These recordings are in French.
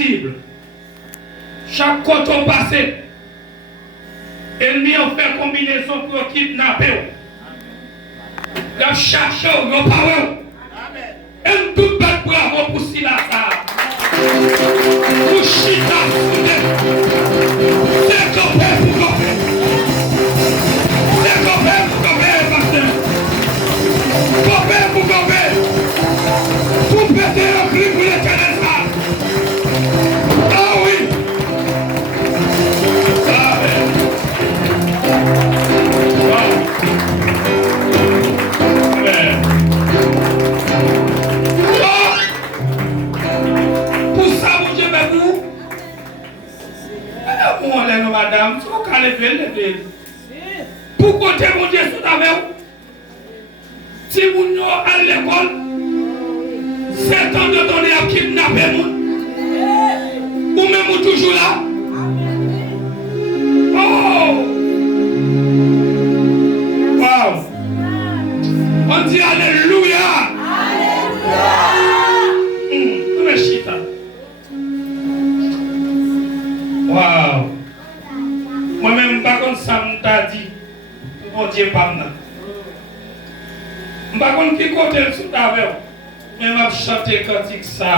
invisible. Chaque côté passé, ennemi a fait combinaison pour kidnapper. Il a cherché au power. Et tout le bravo pour Silasa. Pour Chita, c'est copé pour copé. C'est copé pour copé, pasteur. Copé pour copé. Tout péter le cri pour l'éternel. Ah oui. Amen. Amen. Pour ça, vous je vais vous. Mon Dieu, madame, vous allez lever. Pour côté mon Dieu, c'est avec vous. Si vous n'êtes à l'école, c'est temps de donner à kidnapper vous. Ou même vous toujours là. Oh! Wow! On dit Alléluia! Alléluia! Wow! Moi-même, par contre, ça m'a dit, mon Dieu, pas maintenant. Par contre, qui côté le sous avec vous? Mais je chanter cantique ça.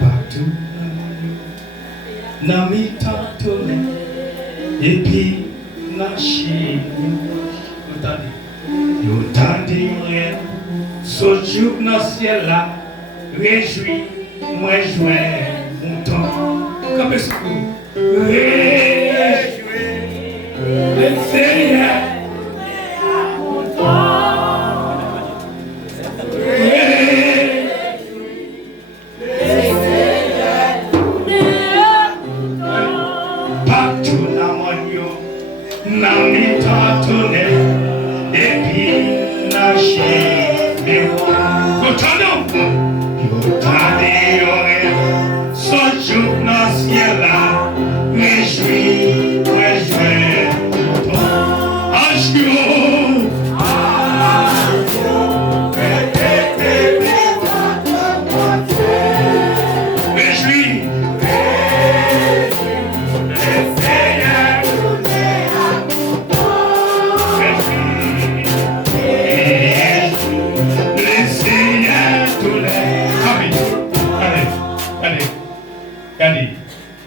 Partout dans mes temps et puis dans chez nous. Vous entendez rien, ce jour dans le ciel là, réjouis, moi joins mon temps. Comme est-ce que réjouis, le Seigneur.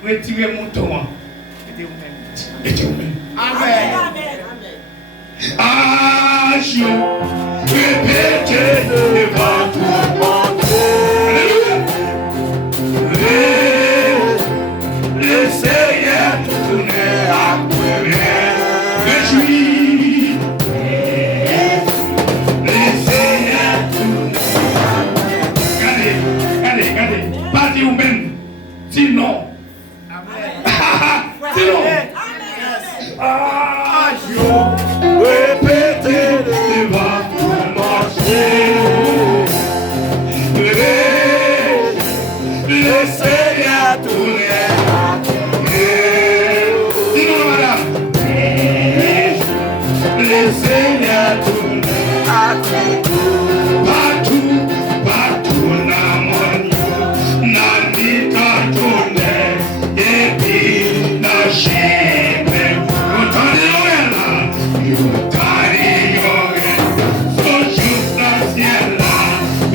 Retirez mon temps. Amen. Ah, je répète devant tout le monde. Le Seigneur tournait à moi. Réjouis. Le Seigneur tournait à moi. Regardez. Pas dire vous-même. Dis non. Ah, je répète devant tout le monde. Le Seigneur tournait à toi. Dis-nous, madame. Le Seigneur tournait à toi. Partout dans mon Dieu, dans les temps tournait, et puis dans chez.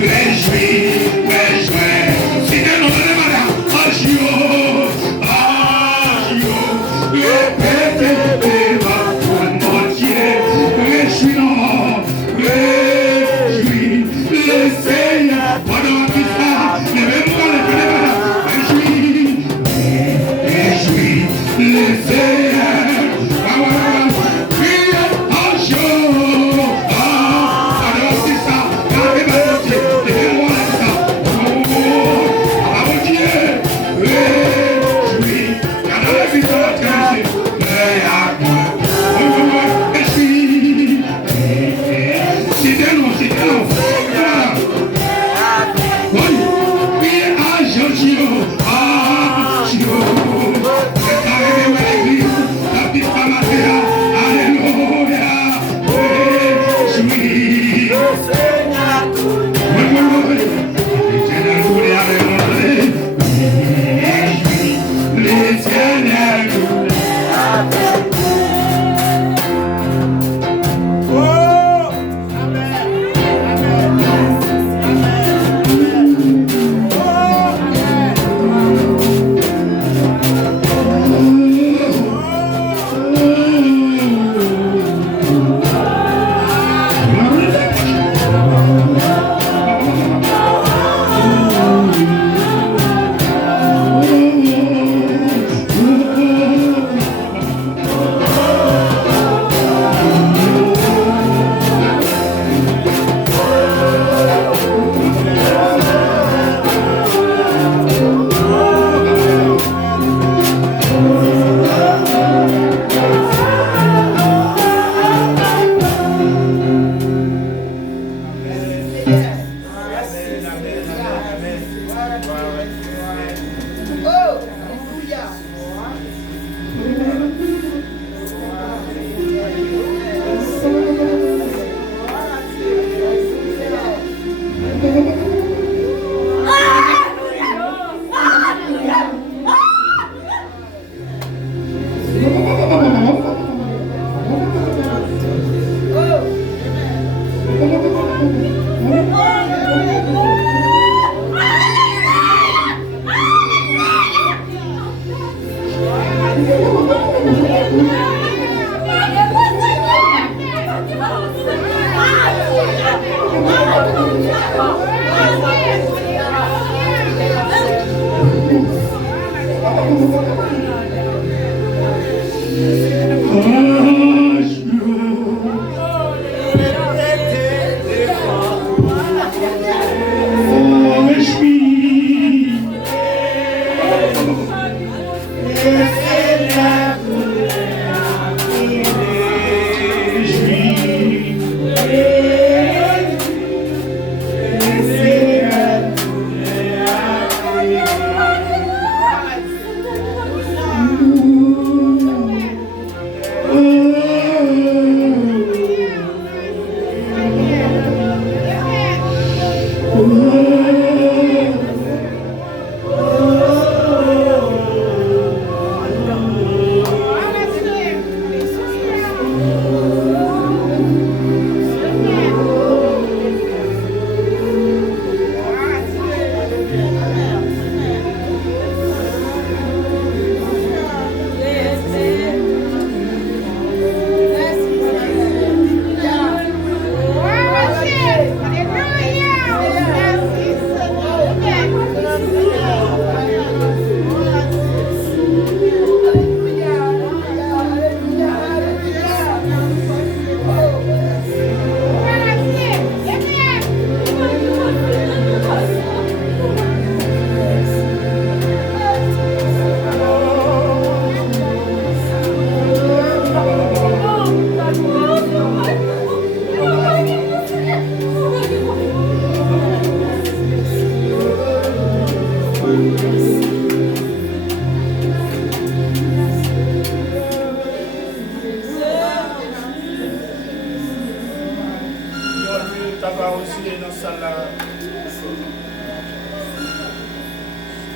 Réjouis,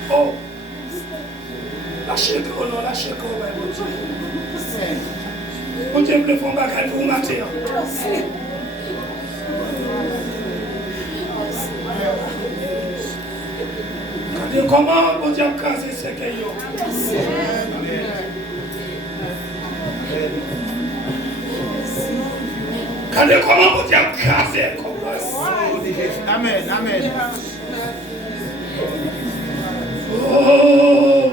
Oh, lâchez le non, lâchez le mon Dieu. Mon Dieu, le fond bagage pour mater. Comment mon Dieu a casé ce qu'il y a? Comment mon Dieu a casé? Amen, amen. Oh,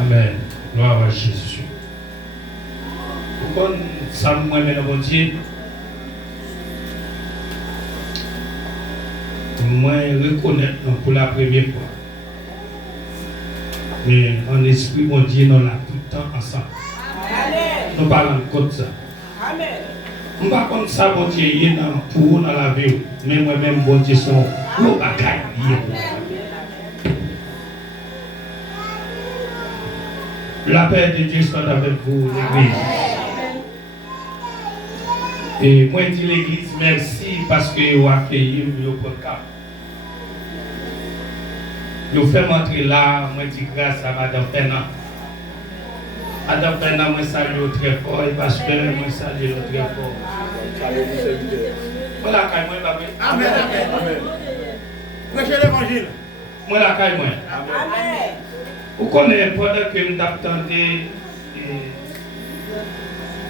Amen. Gloire à Jésus. Pourquoi ça moi mais mon Dieu? Moi reconnaître pour la première fois. Mais en esprit, mon Dieu, nous là tout le temps ensemble. Amen. Nous parlons comme ça. Amen. On va comme ça, mon Dieu, il est pour dans la vie. Mais moi-même, mon Dieu, son gros bagaille. La paix de Dieu soit avec vous, l'Église. Et moi, je dis l'Église, merci parce que vous avez accueilli le podcast. Vous faites entrer là, moi, je dis grâce à Madame Fernand. Madame Fernand, moi, salue très fort. Et pasteur, moi, salue très fort. Moi, la caille, moi, Amen, amen, amen. Prêchez l'évangile. Moi, la caille, moi. Amen. Vous connaissez, pendant que nous attendons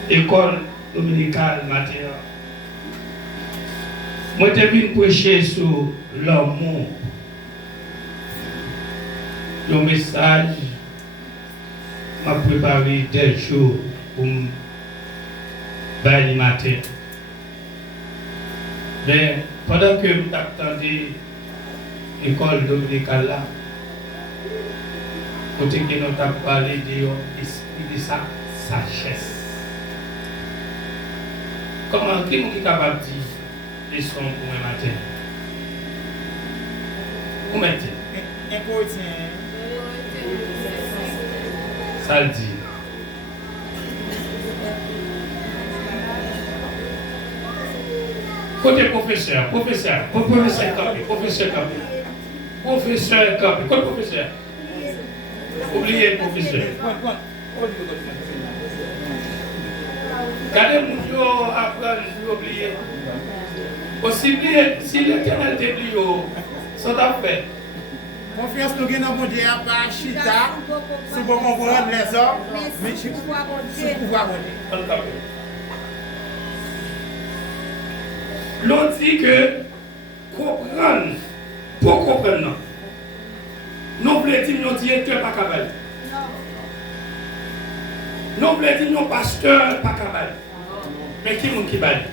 l'école dominicale matin, moi je viens prêcher sur l'amour. Le message m'a préparé des jours pour me faire le matin. Mais pendant que nous attendons l'école dominicale là, côté que nous avons parlé de l'esprit de sa sagesse. Comment qui est capable de dire les sons pour un matin? Vous mettez? Un quotidien. Ça le dit. Côté professeur Campé. Côté professeur. Oubliez le professeur. Regardez mon Dieu après, je vais oublier. Possible, si l'Éternel te dit, ça t'a fait. Confiance nous gagnons mon Dieu à part Chita, si vous comprenez les hommes, mais c'est pouvoir bon Dieu. L'on dit que comprendre, pour comprendre, nous voulons dire nos directeurs pas capable. Nous voulons dire nos pasteurs pas capable. Mais qui est-ce qui va dire?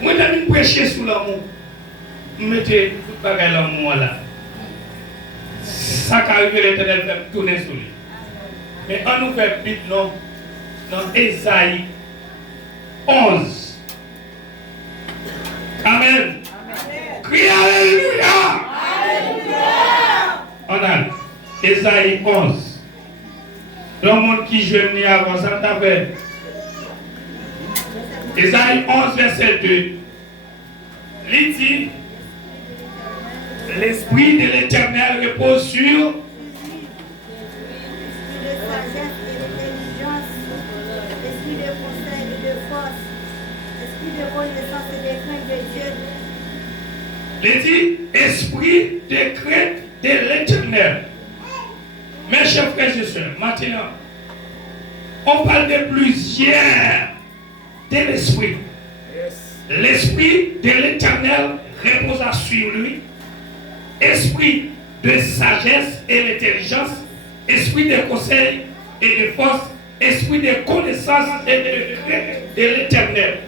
Moi, je vais prêcher sur l'amour. Je mettez tout bagage l'amour là. Ça qui arrive, l'Éternel fait tourner sur lui. Mais on nous fait vite dans Ésaïe 11. Amen. Criez Alléluia. On a Ésaïe 11. Le monde qui joue venir avant ça, t'as fait. Ésaïe 11, verset 2. Il dit, l'Esprit de l'Éternel repose sur de sagesse et d'intelligence, esprit de conseil et de force, esprit de connaissance et de crainte de Dieu. Il dit, esprit de crainte de l'Éternel. Mes chers frères et sœurs, maintenant, on parle de plusieurs de l'esprit. L'esprit de l'Éternel reposa sur lui. Esprit de sagesse et d'intelligence, esprit de conseil et de force, esprit de connaissance et de crainte de l'Éternel.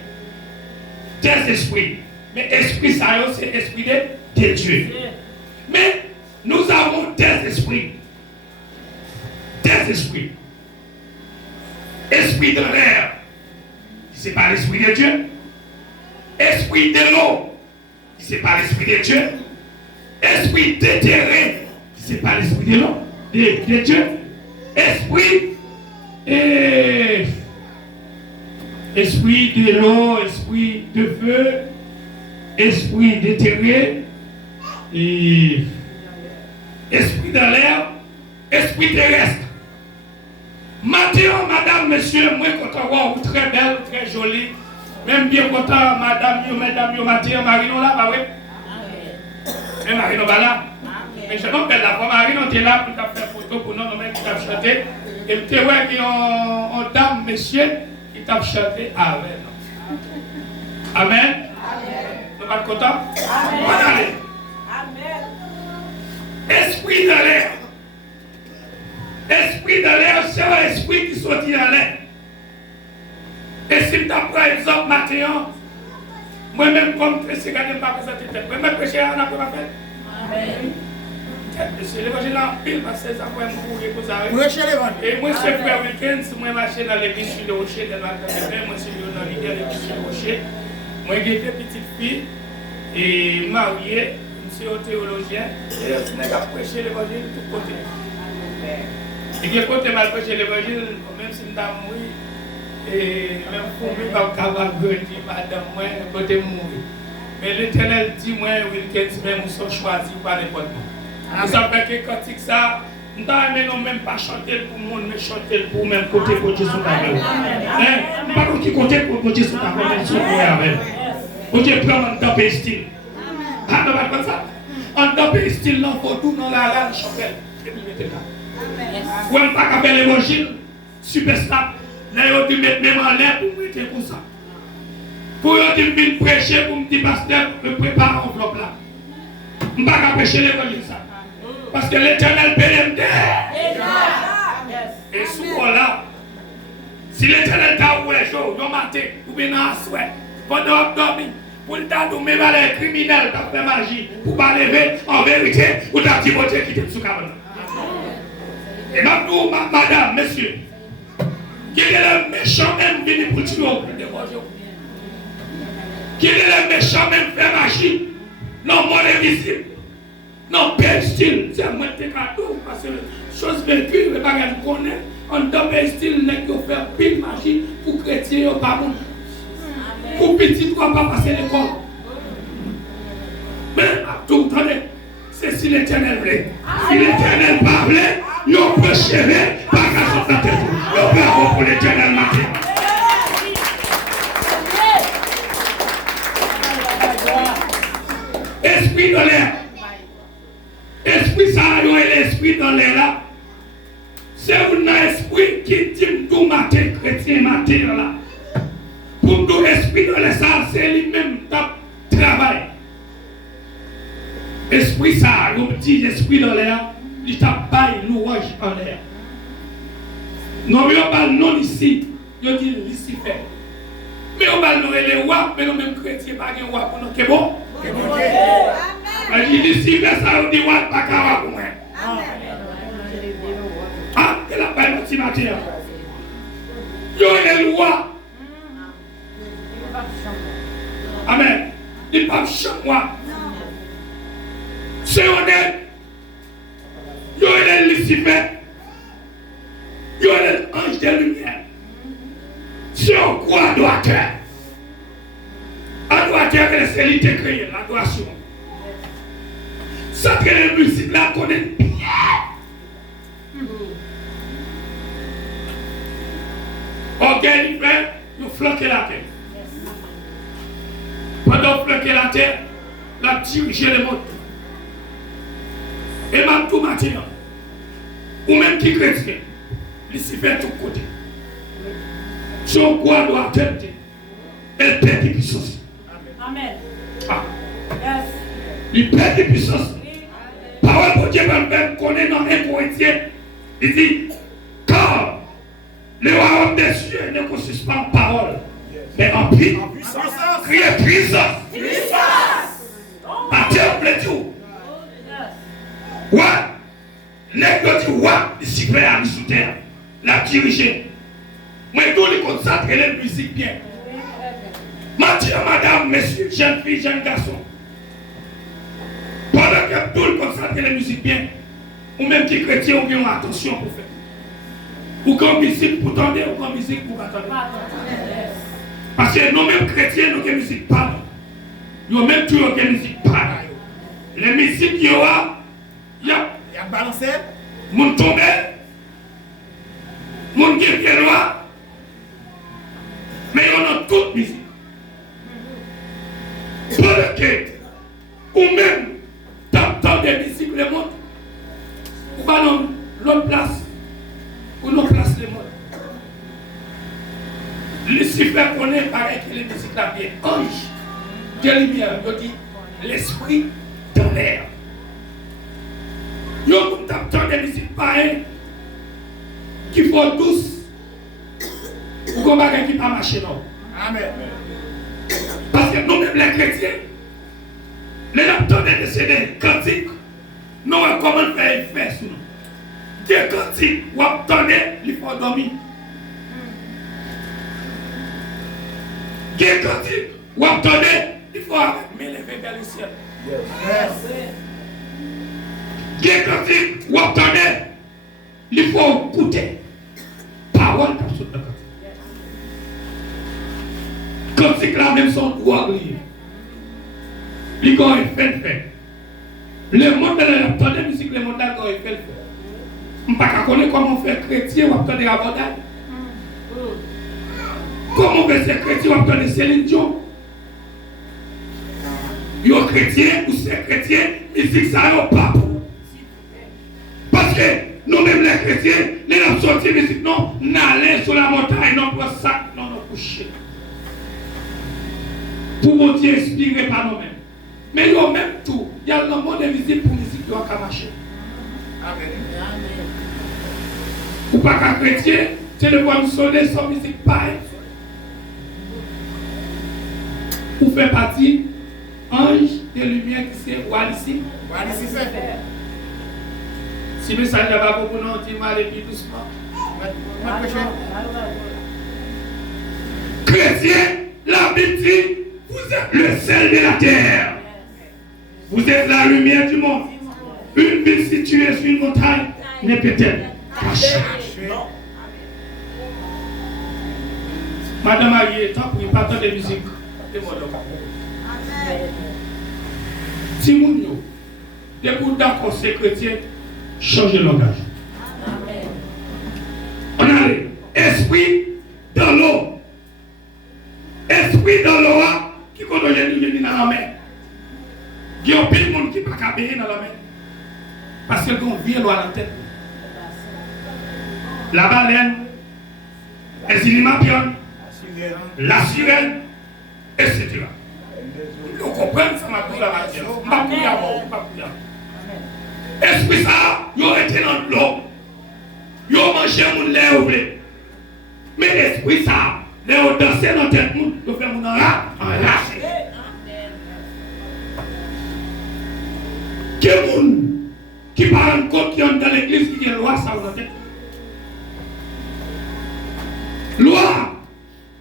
Des esprits. Mais esprit, ça c'est esprit de Dieu. Mais nous avons des esprits. Des esprits. Esprit de l'air, c'est pas l'esprit de Dieu. Esprit de l'eau, c'est pas l'esprit de Dieu. Esprit de terrain, c'est pas l'esprit de l'eau, de Dieu. Esprit de l'eau, esprit de feu, esprit de terrain, et esprit de l'air, esprit terrestre. Maintenant, madame, monsieur, moi, content, vous très belle, très jolie. Même bien content, madame, mesdames, Mathieu, Marino là, bah oui. Mais Marino va là. Mais je m'appelle belle la fois, Marino était là pour faire photo pour nous, nous-mêmes qui t'avons chanté. Et je vois qu'il y a une dame, monsieur, qui t'a chanté avec nous. Amen. Nous sommes contents? Amen. Esprit de l'air. Esprit de l'air, c'est un esprit qui sortit dans l'air. Et si tu as par exemple maintenant, moi-même comme prêcher, je ne vais pas présenter tête. Moi-même prêcher, on n'a pas fait. Amen. C'est l'évangile en pile parce que ça va mourir pour ça. Prêchez l'évangile. Et moi, c'est frère week-end, si moi marche dans l'église de Rocher, dans la campagne, moi, c'est dans l'idée de l'église de Rocher. Moi, j'étais petite fille et mariée, je suis un théologien, et je n'ai pas prêché l'évangile de tous côtés. Et que quand tu m'as prêché l'évangile, même si je suis mort, et même pour moi, je ne vais pas avoir grandi, madame, moi, côté mourir. Mais l'Éternel dit, moi, week-end, même, nous sommes choisis par n'importe quoi. Ça fait que quand ça, nous n'avons même pas chanter pour le monde, mais chanter pour même côté côté sur ta main. Pas qui côté côté sur ta main, sur ta main. Côté prend un temps style. Ah, non, pas comme ça. Un temps style, non, faut tout dans la chapelle. Ou même pas qu'à faire l'évangile, superstar. Là, ils ont mettre même en l'air pour me mettre comme ça. Pour eux, ils viennent prêcher pour me dire, pasteur, me prépare enveloppe là. Je ne vais pas prêcher l'évangile ça. Parce que l'Éternel pénètre. Et souvent là, si l'Éternel t'a ouvert le jour, il matin, ou bien dans la soirée, pendant dormir, pour le temps de même les criminels qui fait magie, pour ne pas lever en vérité, ou t'as dit, Dieu qui t'aime sous cabane. Et maintenant, madame, monsieur, qui est le méchant même venu pour tuer au plus de royaume? Qui est le méchant même faire magie? Non, mon invisible. Non, bel style, c'est moi qui cadeau, parce que chose vécue, les bagages qu'on connaît, en dans bel style, n'est que faire pile magie pour chrétiens, pas bon. Pour petit, toi, pas passer l'école. Mais, attendez, c'est si l'Éternel voulait. Si l'Éternel parlait, nous pécherons, pas qu'à son tête. Nous verrons pour l'Éternel matin. Esprit dans l'air. Esprit ça a l'esprit dans l'air là. C'est un esprit qui dit tout matin, chrétien matin là. Pour tout esprit dans l'air, ça c'est lui-même qui travaille. Esprit ça, on dit esprit dans l'air, il tape louange en l'air. Non, mais on parle non ici, on dit Lucifer. Mais on parle non les rois, mais nous même chrétiens, pas de roi pour nous, c'est bon? On dit Lucifer, ça on dit roi, pas de roi pour moi. Ah, elle a pas de petit matin. Yo est roi. Amen. Il ne peut pas changer. C'est honnête. Yo est Lucifer. Yo est l'ange de lumière. C'est un quoi adorateur. Adorateur que c'est lui qui créé l'adoration. Ça que la musique là connaît bien. Orgueil, il fait, nous flanquer la terre. Pendant flanquer la terre, la diriger le monde. Et même tout matin, ou même qui chrétien, il s'y fait tout côté. Son quoi doit être, elle perd des puissances. Amen. Ah. Yes. Il perd des puissances. Parole pour Dieu, même connaît dans un Corinthien, il dit, car le royaume des cieux ne consiste pas en parole, mais en puissance. Criez puissance. Matthieu, plaît tout. Ouais, les deux dit ouais, les cycles à sous terre, la diriger. Moi, tous les consacrés les musiques bien. Mathieu, madame, messieurs, jeunes filles, jeunes garçons. Pendant que tout le consacré les musiques bien, ou même qui chrétiens ont bien attention pour faire. Ou comme musique pour tendre, ou comme musique pour attendre. Parce que nous-mêmes chrétiens, nous avons musique pas. Nous même tout avons musique pas. Les musiques, il y a. Il y a balancé. Mon tombé. Mon guerrier noir. Mais on a toute musique. Pendant que, ou même, tant de musique le monde, ou pas l'autre place, ou l'autre place le monde. Lucifer connaît pareil que les musiques là bien. Ange de lumière, je dis l'esprit dans l'air. Yo, vous t'entendez des musiques pareilles qui font tous ou qu'on va qui pas marcher non. Amen. Parce que nous-mêmes les chrétiens, les entendez de ces cantiques, nous comment faire sur nous. Des cantiques, ou entendez, il faut dormir. Des cantiques, ou entendez, il faut m'élever vers le ciel. Des cantiques, ou entendez, il faut écouter. Parole comme ça. Cantique là même son droit lié. Il y a un fait. Le monde de l'entendez musique, le monde là il y a un fait. Je ne sais pas comment faire chrétien ou entendre abordage. Comment faire ces chrétiens ou entendre Céline Dion. Il y a chrétien ou c'est chrétien, musique ça n'a pas. Parce que nous-mêmes les chrétiens, les gens sortis musique, non, n'allez sur la montagne, non, pour ça, non, coucher. Pour mon Dieu inspiré par nous-mêmes. Mais il y a même tout. Il y a le monde de musique pour musique qui doit marcher. Amen. Ou pas qu'un chrétien, c'est de voir nous sonner sans musique pareille. Pour faire partie, ange de lumière qui c'est roi ici. Si le message n'a pas beaucoup, non, dis-moi, allez plus doucement. Chrétien, la Bible dit, vous êtes le sel de la terre. Vous êtes la lumière du monde. Une ville située sur une montagne n'est peut-être cachée. Madame Aïe, tant pour pas tant de musique. Si vous êtes d'accord, c'est chrétien, changez le langage. On a esprit dans l'eau. Esprit dans l'eau qui continue dans la mer. Il y a plein de monde qui ne peut pas baigner dans la mer. Parce que l'on vit l'eau à la tête. La baleine, les illimapionnes, la sirène, etc. Vous comprenez ça, ma pour la matière. Esprit ça, ils ont été dans l'eau. Ils ont mangé mon lait. Mais esprit ça, ils ont dansé dans la tête, ils ont fait mon enlacé. Quel monde qui parle compte qui est dans l'église qui dit loi ça dans la tête? Loi,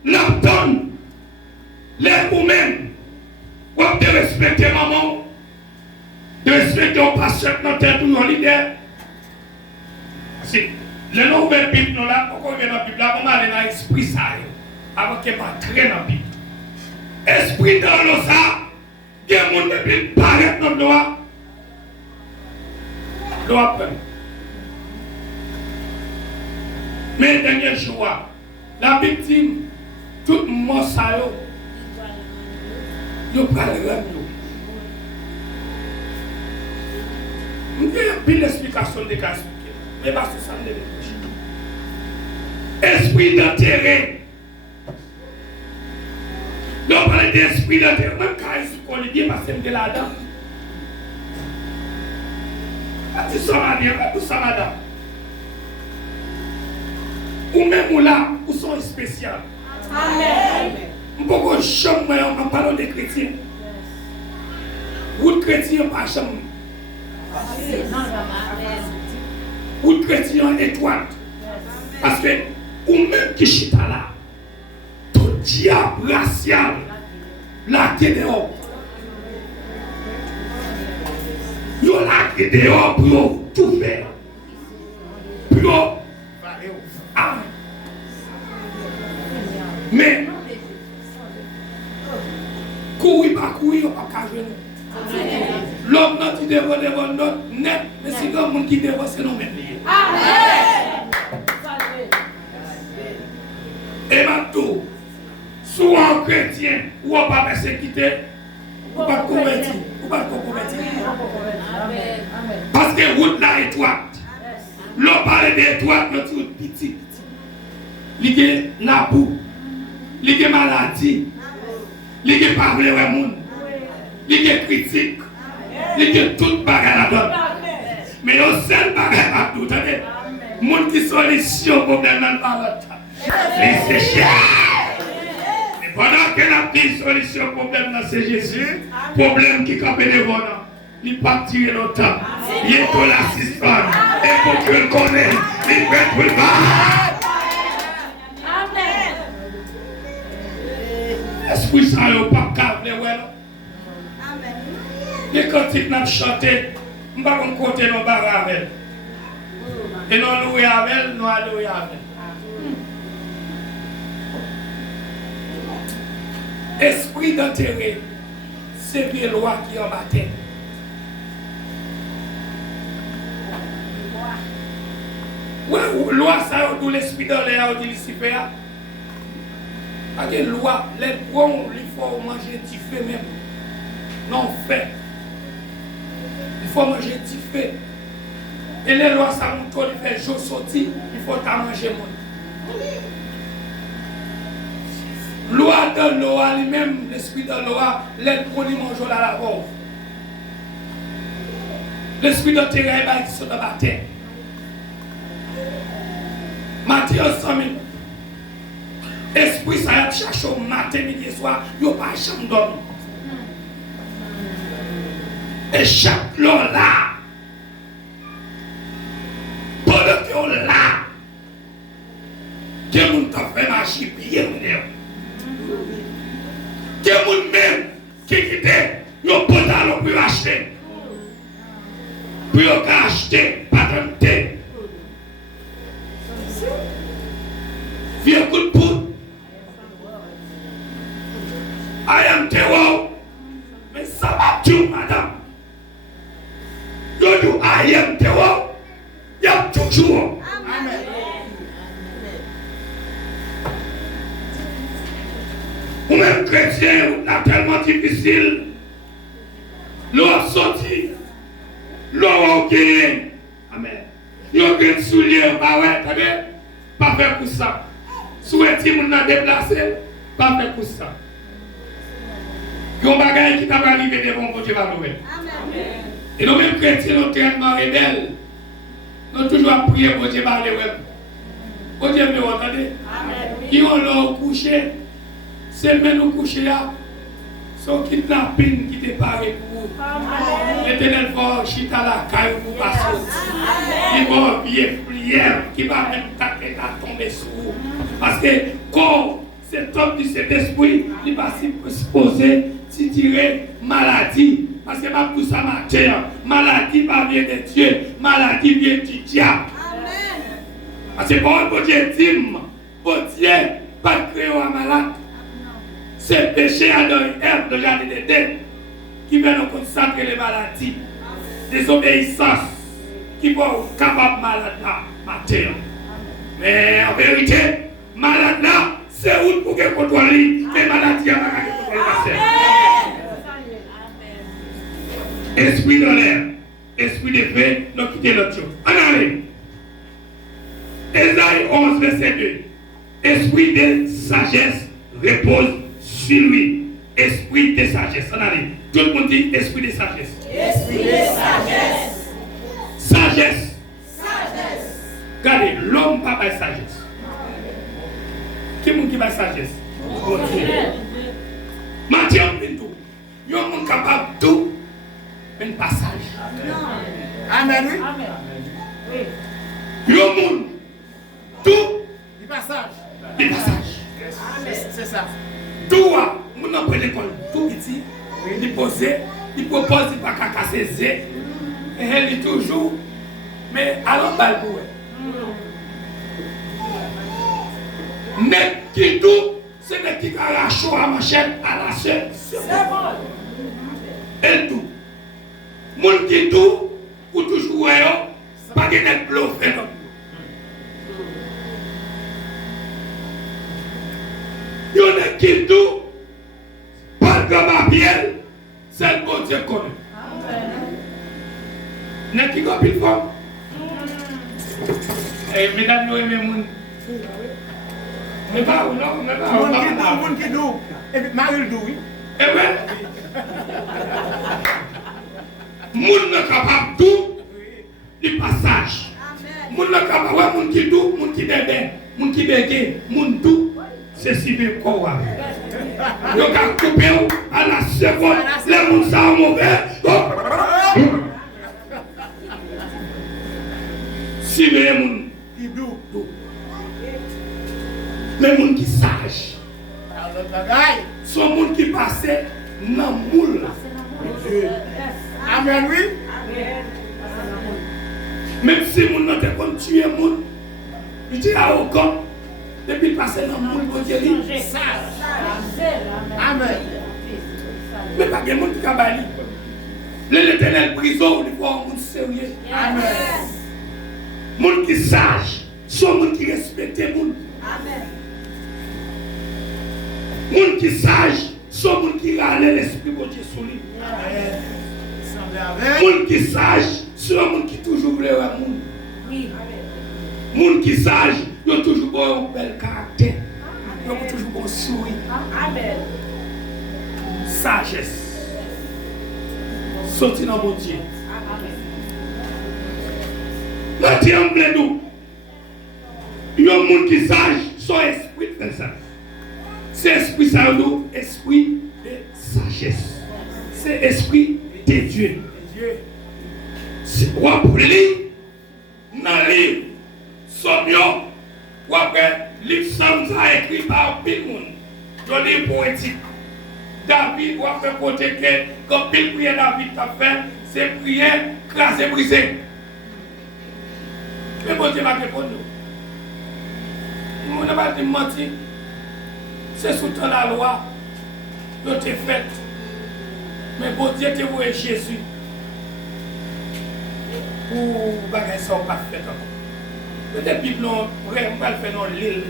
l'abdonne, les vous-même, vous devez respecter maman, de respecter le pasteur dans la tête ou le leader. Si le nom ouvert Bible là, pourquoi on vient dans la Bible là, on va aller dans l'esprit ça, avant qu'il ne traîne dans la Bible. Esprit dans l'eau ça, il y a des gens qui paraissent dans l'eau. L'eau après. Mais dernier jour, la Bible dit, tout le monde ça yo parle de nous. Il y a une explication de cas expliquer. Mais parce que ça ne l'est pas. Esprit d'intérêt. Donc on parle d'esprit d'intérêt. Même quand on dit bien parce que c'est là-dedans. Tu sors à dire, tu sors madame. Ou même ou là, ou sont spécial. Amen. Beaucoup de chambre, on parle des chrétiens. Ou de chrétiens par chambre. Ou de chrétiens étoile. Parce que, ou même qui chita là, tout diable racial, la dehors. Yo la dehors pour tout faire. Pour mais courir pas courir pas cacher. L'homme n'a dit devant notre net, mais si grand monde qui devant c'est nous même lié. Amen. Et maintenant, soit un chrétien ou pas persécuté, ou pas converti, ou pas converti. Parce que route là est étroite. L'on parle d'étroite, notre route petite. Il y a la boue, il y a maladie, il y a pas vrai monde, il y a critique, il y a toute bagarre là-dedans. Mais au seul bagarre à tout, attendez, monde qui solution problème dans le malade. C'est cher. Et pendant que la petite solution problème là c'est Jésus, problème qui capte devant nous, il pas tirer longtemps, il est pour l'assistance, et pour que le connaisse, il peut pour le bas. Esprit ça yo pas câble ouais. Amen. Les cantiques n'a chanté, on va comme côté non bar avec. Et non louer avec, non louer avec. Esprit d'intérêt, c'est bien loi qui en battait. Ouais, loi ça ou l'esprit dans l'air ou dit Lucifer. Parce que loi, les bons, il faut manger petit fait même. Non, fait. Il faut manger petit fait. Et les lois, ça montre qu'il fait jour sorti, il faut t'en manger mon. Loi de loi, lui-même, l'esprit de loi, les bons, ils mangent à la mort. L'esprit de terrain, il sont dans la terre. Matthieu 100 000. Esprit ça cherche au matin, midi et soir, il n'y a pas de chambre dormir. Et chaque l'eau là, pendant que l'eau là, quelqu'un t'a fait marcher bien. Quelqu'un même qui quitte, il n'y a pas d'argent pour acheter. pour acheter, patenter. Vieux coup de poudre. I am terror. Mais ça va tout, madame. Je dis I am terror. Il y a toujours. Amen. Ou même chrétien, c'est tellement difficile. L'eau sorti. L'eau gagné. Amen. L'eau gagné soulier. Bah ouais, t'as bien? Pas faire pour ça. Souhaitez mon a déplacé. Pas faire pour ça. Il y a un bagage qui t'a arrivé devant mon Dieu. Amen. Et nous mêmes chrétiens, nous traitement rebelle. Nous toujours à prier pour Dieu. Pour Dieu, vous entendez? Qui ont l'eau couché. C'est le même nous coucher là. Son kidnapping qui te paraît pour vous. L'éternel va chita la caille pour passer. Il va bien prière qui va même taper à tomber sur vous. Parce que quand cet homme du Saint-Esprit, il va se poser, si tirer maladie. Parce que ma pousse à ma terre, maladie va bien de Dieu, maladie vient du diable. Parce que pour Dieu dit, pour Dieu, pas créer un malade. C'est le péché à l'heure de jardin d'Éden qui va nous concentrer les maladies, désobéissance qui vont être capables de malade là, matin. Mais en vérité, malade là, c'est où pour que contrôler les maladies à contrôler. Esprit de l'air, esprit de paix, nous quitter l'autre chose. En allez. Ésaïe 11, verset 2. Esprit de sagesse repose sur lui. Esprit de sagesse. En allez. Tout le monde dit esprit de sagesse. Esprit de sagesse. Sagesse. Sagesse. Regardez, l'homme n'a pas de sagesse. Qui est-ce qui a sagesse? Matthieu, il y a un monde capable de tout, mais pas sage. Amen, oui. Il y a un monde tout, Du passage. mais pas sage. C'est ça. Tout, on a pris l'école tout petit, il pose, il propose, il ne va pas casser ses et elle dit toujours, mais allons bal pour elle. Net qui tout, c'est net qui arrache à machette à la chaîne. C'est bon. Elle tout. Moun qui tout, ou toujours, pas de net bluffé non. Il y en a qui tout, pas de papier, c'est le bon Dieu connu. N'est-ce qu'il y a plus fort? Et mesdames, nous aimons moun. Mais pas ou non, mais pas ou non. Moun qui dou. Et puis Marie dou, oui. Eh bien, moun ne capable tout du passage. Moun ne capable, ouais, moun qui tout, moun qui bébé, moun qui bégué, moun tout. C'est si bien quoi. Vous avez coupé à la seconde, les gens sont mauvais. Si bien moun Qui dou. mais moun qui sage. Bagaille. Son moun qui passe dans moule. Amen, oui. Même si moun n'a pas tué moun, il dit à aucun. Depuis passer dans le monde, Dieu dit sage. Amen. Mais pas de monde qui a bali. L'éternel prison, il faut un monde sérieux. Amen. Monde qui sage, soit monde qui respecte le monde. Monde qui sage, soit monde qui râle l'esprit de Dieu sur lui. Monde qui sage, soit monde qui toujours voulait un monde. Monde qui sage, il a toujours un bel caractère. Il a toujours un sourire. Sagesse. Sorti dans mon Dieu. La tienne nous. Il y a un monde qui sage, son esprit de ça. C'est esprit ça, esprit de sagesse. C'est esprit de Dieu. C'est quoi pour lui? Dans le livre, Sommio, ou après, livre Psalms a écrit par Pilmoun. Dans le livre poétique. David, ou après, côté que, quand Pile prière David t'a fait, c'est prière crasé, brisé. Mais bon Dieu va répondre. On n'a pas dit mentir. C'est sous la loi. Vous êtes fait. Mais bon Dieu te voit Jésus. Pour bagaille ça pas fait encore. Peut-être Bible non, on va le faire dans l'île.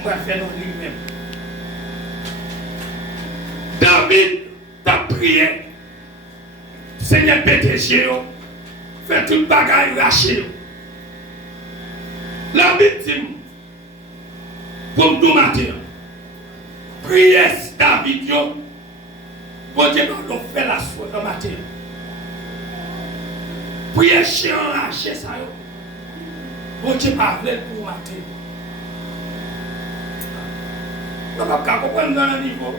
On va le faire dans l'île même. David t'a prié. Seigneur pétéché, fait tout bagaille raché. La victime, pour nous matin, priez David, bon Dieu nous fait la soie le matin. Priez chien raché ça, bon Dieu pas voulu pour matin. On ne peut pas comprendre dans le niveau.